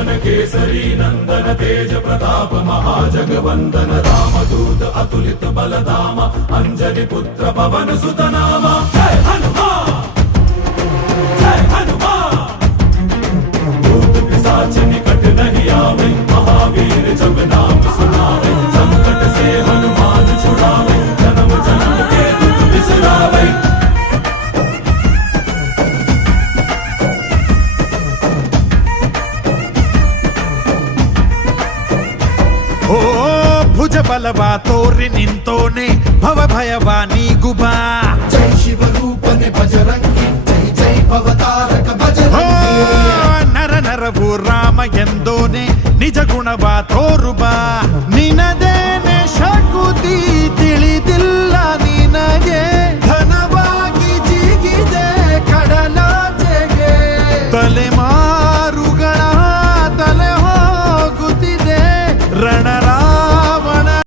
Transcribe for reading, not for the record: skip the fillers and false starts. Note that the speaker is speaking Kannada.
पवन केसरी नंदन तेज प्रताप महाजगवंदन रामदूत अतुलित बलधाम अंजनी पुत्र पवन सुत नाम जय हनुमान जय हनुमान। भूत पिशाच निकट नहीं आवे महावीर जब नाम सुनावे संकट से हनुमान छुड़ावे जन्म जन्म के दुख बिसरावे। ಓ ಭುಜ ಬಲವ ತೋರಿ ನಿಂತೋನೆ ಭವ ಭಯವ ನೀಗುಬಾ ಜೈ ಶಿವ ರೂಪನೆ ಬಜರಂಗಿ ಜೈ ಜೈ ಭವತಾರಕ ಬಜರಂಗಿ ನರ ನರವು ರಾಮ ಎಂದೋನೆ ನಿಜ ಗುಣವ ತೋರುಬಾ ನಿನದೇನೆ ಶಕುತಿ